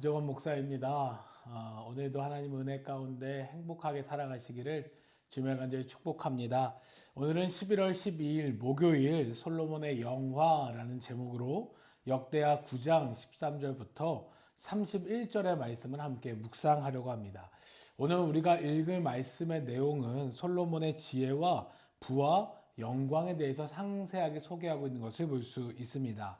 고정원 목사입니다. 오늘도 하나님 은혜 가운데 행복하게 살아가시기를 주며 간절히 축복합니다. 오늘은 11월 12일 목요일 솔로몬의 영화라는 제목으로 역대하 9장 13절부터 31절의 말씀을 함께 묵상하려고 합니다. 오늘 우리가 읽을 말씀의 내용은 솔로몬의 지혜와 부와 영광에 대해서 상세하게 소개하고 있는 것을 볼 수 있습니다.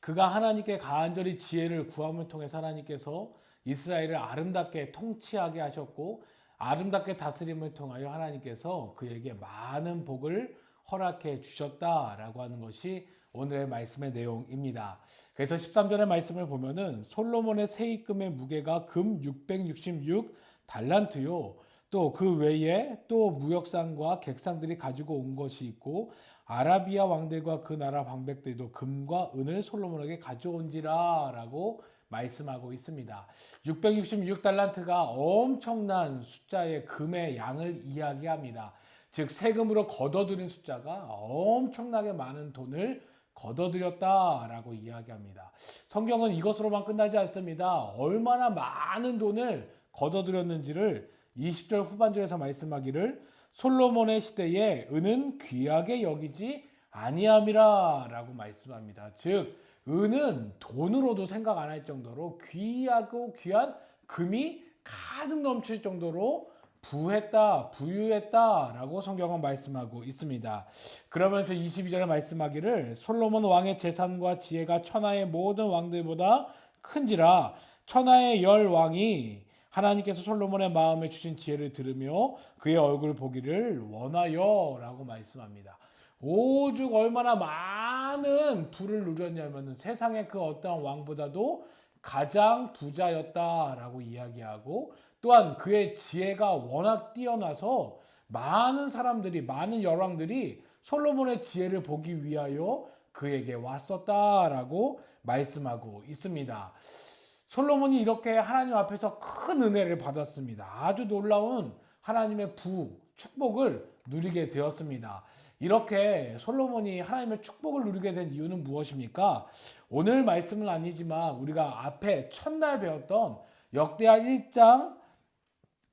그가 하나님께 간절히 지혜를 구함을 통해서 하나님께서 이스라엘을 아름답게 통치하게 하셨고 아름답게 다스림을 통하여 하나님께서 그에게 많은 복을 허락해 주셨다라고 하는 것이 오늘의 말씀의 내용입니다. 그래서 13절의 말씀을 보면은 솔로몬의 세입금의 무게가 금 666 달란트요. 또 그 외에 또 무역상과 객상들이 가지고 온 것이 있고 아라비아 왕들과 그 나라 방백들도 금과 은을 솔로몬에게 가져온지라 라고 말씀하고 있습니다. 666달란트가 엄청난 숫자의 금의 양을 이야기합니다. 즉 세금으로 거둬들인 숫자가 엄청나게 많은 돈을 거둬들였다라고 이야기합니다. 성경은 이것으로만 끝나지 않습니다. 얼마나 많은 돈을 거둬들였는지를 20절 후반절에서 말씀하기를 솔로몬의 시대에 은은 귀하게 여기지 아니함이라 라고 말씀합니다. 즉 은은 돈으로도 생각 안 할 정도로 귀하고 귀한 금이 가득 넘칠 정도로 부유했다 라고 성경은 말씀하고 있습니다. 그러면서 22절에 말씀하기를 솔로몬 왕의 재산과 지혜가 천하의 모든 왕들보다 큰지라 천하의 열 왕이 하나님께서 솔로몬의 마음에 주신 지혜를 들으며 그의 얼굴 보기를 원하여 라고 말씀합니다. 오죽 얼마나 많은 부를 누렸냐면 세상의 그 어떠한 왕보다도 가장 부자였다라고 이야기하고 또한 그의 지혜가 워낙 뛰어나서 많은 사람들이 많은 열왕들이 솔로몬의 지혜를 보기 위하여 그에게 왔었다라고 말씀하고 있습니다. 솔로몬이 이렇게 하나님 앞에서 큰 은혜를 받았습니다. 아주 놀라운 하나님의 축복을 누리게 되었습니다. 이렇게 솔로몬이 하나님의 축복을 누리게 된 이유는 무엇입니까? 오늘 말씀은 아니지만 우리가 앞에 첫날 배웠던 역대하 1장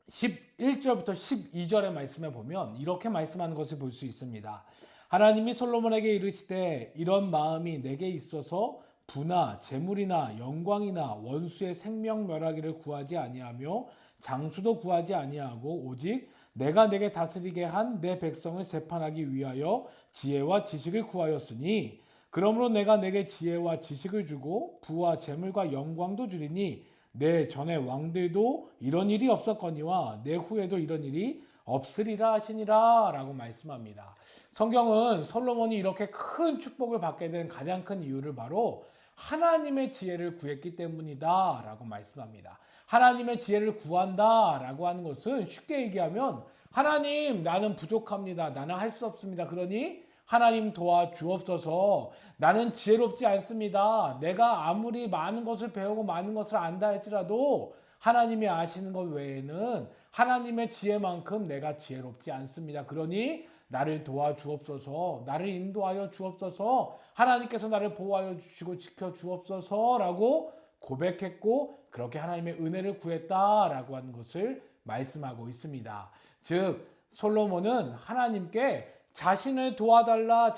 11절부터 12절의 말씀에 보면 이렇게 말씀하는 것을 볼 수 있습니다. 하나님이 솔로몬에게 이르시되 이런 마음이 내게 있어서 부나 재물이나 영광이나 원수의 생명 멸하기를 구하지 아니하며 장수도 구하지 아니하고 오직 내가 내게 다스리게 한 내 백성을 재판하기 위하여 지혜와 지식을 구하였으니 그러므로 내가 내게 지혜와 지식을 주고 부와 재물과 영광도 주리니 내 전에 왕들도 이런 일이 없었거니와 내 후에도 이런 일이 없으리라 하시니라 라고 말씀합니다. 성경은 솔로몬이 이렇게 큰 축복을 받게 된 가장 큰 이유를 바로 하나님의 지혜를 구했기 때문이다 라고 말씀합니다. 하나님의 지혜를 구한다 라고 하는 것은 쉽게 얘기하면 하나님 나는 부족합니다. 나는 할 수 없습니다. 그러니 하나님 도와주옵소서. 나는 지혜롭지 않습니다. 내가 아무리 많은 것을 배우고 많은 것을 안다 할지라도 하나님이 아시는 것 외에는 하나님의 지혜만큼 내가 지혜롭지 않습니다. 그러니 나를 도와주옵소서, 나를 인도하여 주옵소서, 하나님께서 나를 보호하여 주시고 지켜주옵소서라고 고백했고 그렇게 하나님의 은혜를 구했다라고 하는 것을 말씀하고 있습니다. 즉 솔로몬은 하나님께 자신을 도와달라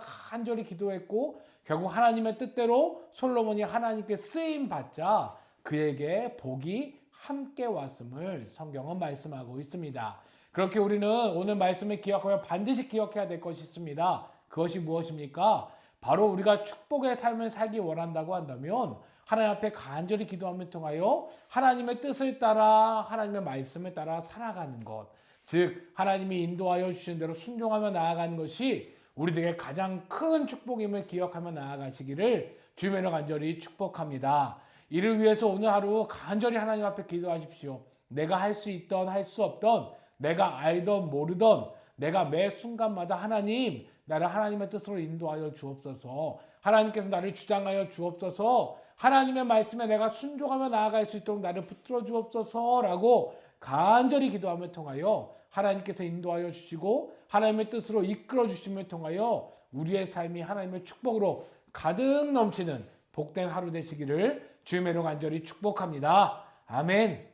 간절히 기도했고 결국 하나님의 뜻대로 솔로몬이 하나님께 쓰임 받자 그에게 복이 함께 왔음을 성경은 말씀하고 있습니다. 그렇게 우리는 오늘 말씀을 기억하며 반드시 기억해야 될 것이 있습니다. 그것이 무엇입니까? 바로 우리가 축복의 삶을 살기 원한다고 한다면 하나님 앞에 간절히 기도함을 통하여 하나님의 뜻을 따라 하나님의 말씀을 따라 살아가는 것, 즉 하나님이 인도하여 주신 대로 순종하며 나아가는 것이 우리들에게 가장 큰 축복임을 기억하며 나아가시기를 주님으로 간절히 축복합니다. 이를 위해서 오늘 하루 간절히 하나님 앞에 기도하십시오. 내가 할 수 있던 할 수 없던 내가 알던 모르던 내가 매 순간마다 하나님 나를 하나님의 뜻으로 인도하여 주옵소서. 하나님께서 나를 주장하여 주옵소서. 하나님의 말씀에 내가 순종하며 나아갈 수 있도록 나를 붙들어 주옵소서라고 간절히 기도함을 통하여 하나님께서 인도하여 주시고 하나님의 뜻으로 이끌어 주심을 통하여 우리의 삶이 하나님의 축복으로 가득 넘치는 복된 하루 되시기를 주님의 이름 간절히 축복합니다. 아멘.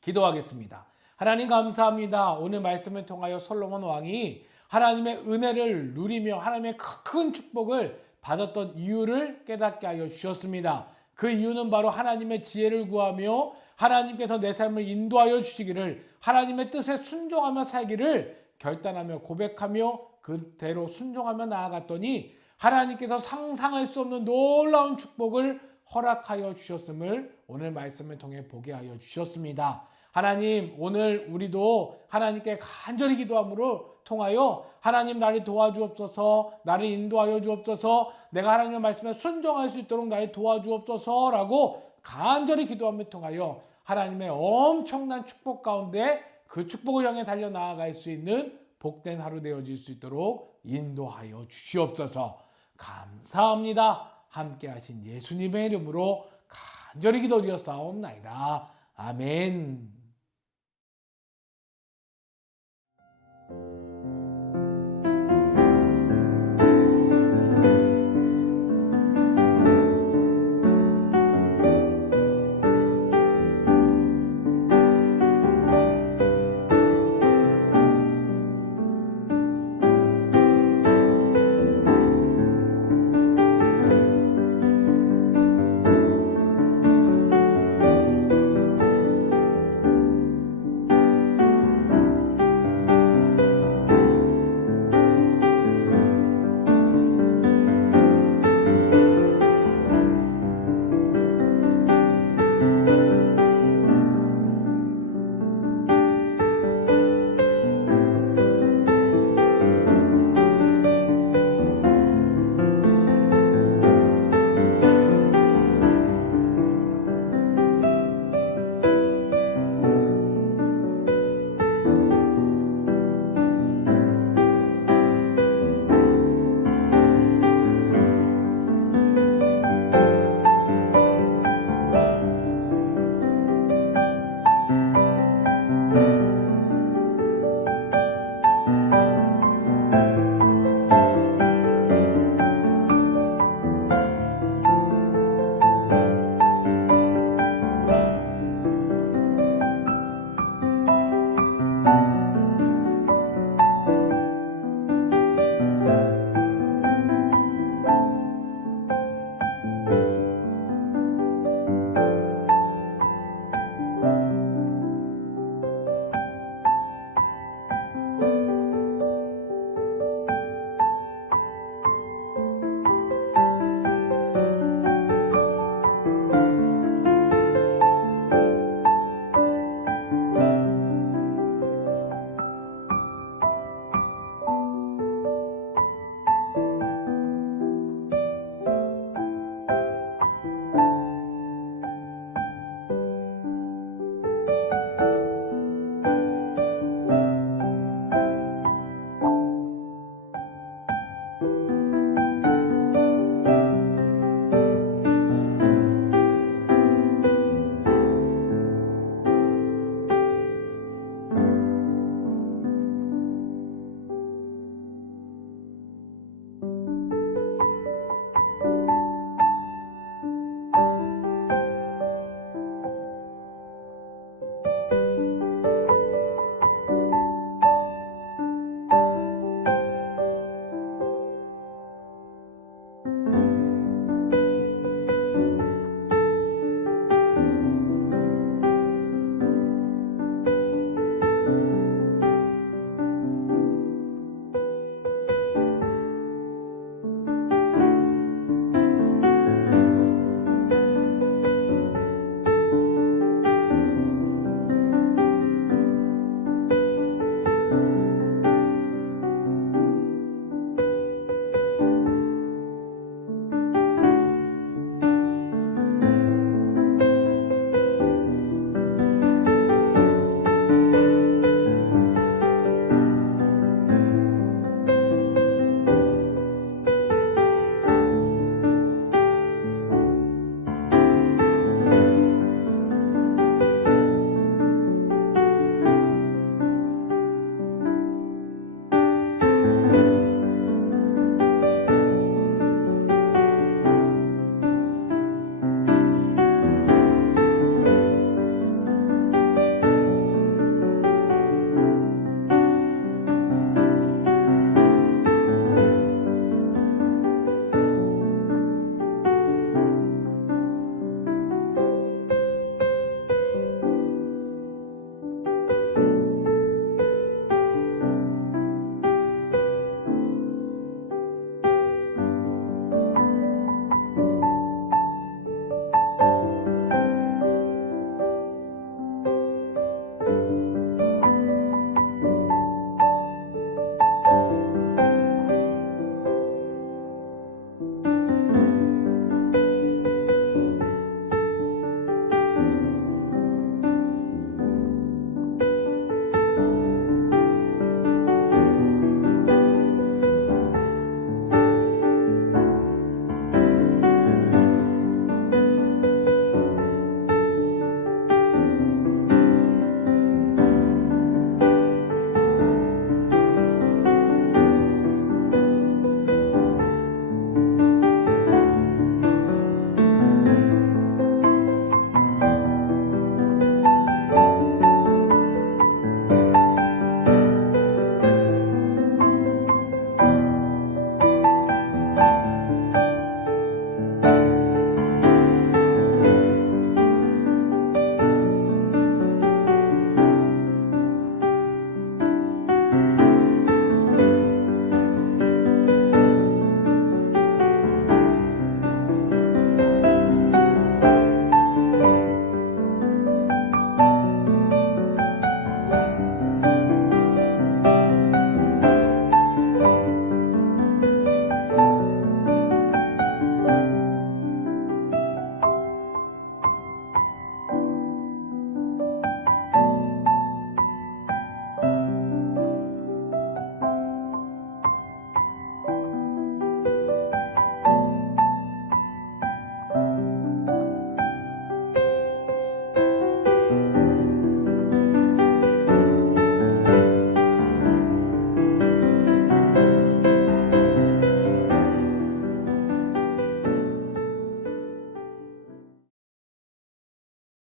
기도하겠습니다. 하나님 감사합니다. 오늘 말씀을 통하여 솔로몬 왕이 하나님의 은혜를 누리며 하나님의 큰 축복을 받았던 이유를 깨닫게 하여 주셨습니다. 그 이유는 바로 하나님의 지혜를 구하며 하나님께서 내 삶을 인도하여 주시기를, 하나님의 뜻에 순종하며 살기를 결단하며 고백하며 그대로 순종하며 나아갔더니 하나님께서 상상할 수 없는 놀라운 축복을 허락하여 주셨음을 오늘 말씀을 통해 보게 하여 주셨습니다. 하나님, 오늘 우리도 하나님께 간절히 기도함으로 통하여 하나님 나를 도와주옵소서, 나를 인도하여 주옵소서, 내가 하나님의 말씀에 순종할 수 있도록 나를 도와주옵소서라고 간절히 기도함을 통하여 하나님의 엄청난 축복 가운데 그 축복을 향해 달려나아갈 수 있는 복된 하루 되어질 수 있도록 인도하여 주시옵소서. 감사합니다. 함께 하신 예수님의 이름으로 간절히 기도드렸사옵나이다. 아멘.